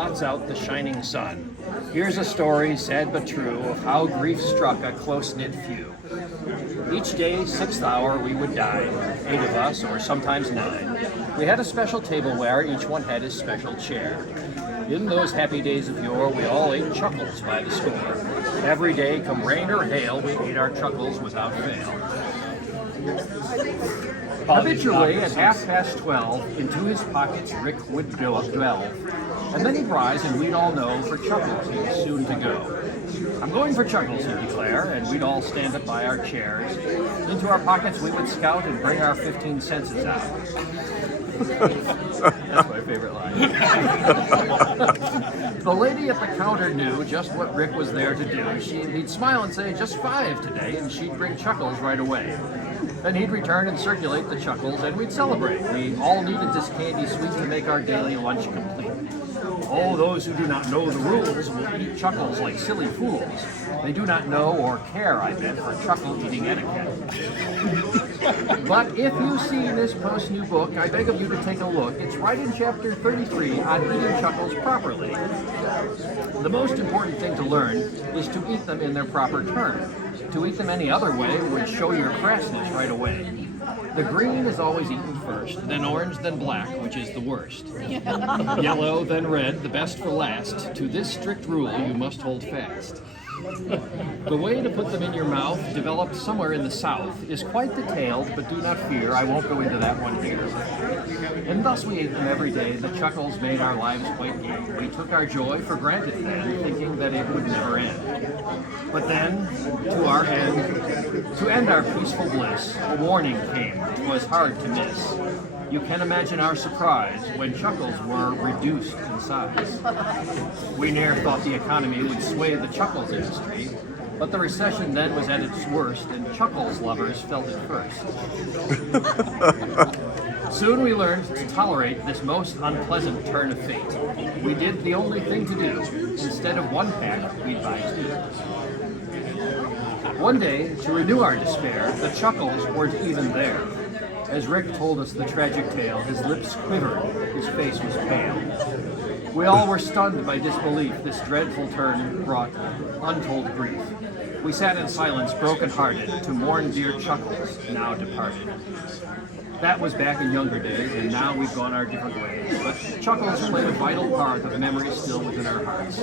blots out the shining sun. Here's a story, sad but true, of how grief struck a close-knit few. Each day, 6th hour, we would dine, 8 of us, or sometimes 9. We had a special tableware, each one had his special chair. In those happy days of yore, we all ate chuckles by the score. Every day, come rain or hail, we ate our chuckles without fail. Habitually, at 12:30, into his pockets Rick would delve, and then he'd rise and we'd all know for Chuckles he was soon to go. "I'm going for Chuckles," he'd declare, and we'd all stand up by our chairs. Into our pockets we would scout and bring our 15 senses out. That's my favorite line. The lady at the counter knew just what Rick was there to do. He'd smile and say, "Just 5 today," and she'd bring Chuckles right away. Then he'd return and circulate the Chuckles, and we'd celebrate. We all needed this candy sweet to make our daily lunch complete. Oh, those who do not know the rules will eat Chuckles like silly fools. They do not know or care, I bet, for Chuckle eating etiquette. But if you see this post new book, I beg of you to take a look. It's right in chapter 33 on eating Chuckles properly. The most important thing to learn is to eat them in their proper turn. To eat them any other way would show your crassness right away. The green is always eaten first, then orange, then black, which is the worst. Yellow, then red, the best for last. To this strict rule you must hold fast. The way to put them in your mouth, developed somewhere in the South, is quite detailed, but do not fear, I won't go into that one here. And thus we ate them every day. The Chuckles made our lives quite gay. We took our joy for granted then, thinking that it would never end. But then, to end our peaceful bliss, a warning came. 'Twas hard to miss. You can imagine our surprise when Chuckles were reduced in size. We ne'er thought the economy would sway the Chuckles industry, but the recession then was at its worst, and Chuckles lovers felt it first. Soon we learned to tolerate this most unpleasant turn of fate. We did the only thing to do. Instead of 1 pack, we'd buy 2. One day, to renew our despair, the Chuckles weren't even there. As Rick told us the tragic tale, his lips quivered, his face was pale. We all were stunned by disbelief. This dreadful turn brought untold grief. We sat in silence, broken-hearted, to mourn dear Chuckles, now departed. That was back in younger days, and now we've gone our different ways. But Chuckles played a vital part of memories still within our hearts.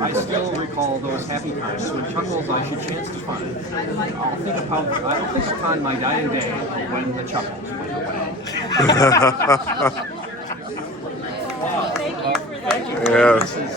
I still recall those happy times when Chuckles I should chance to find. I'll think upon my dying day when the Chuckles went away. Thank you for that. Yes.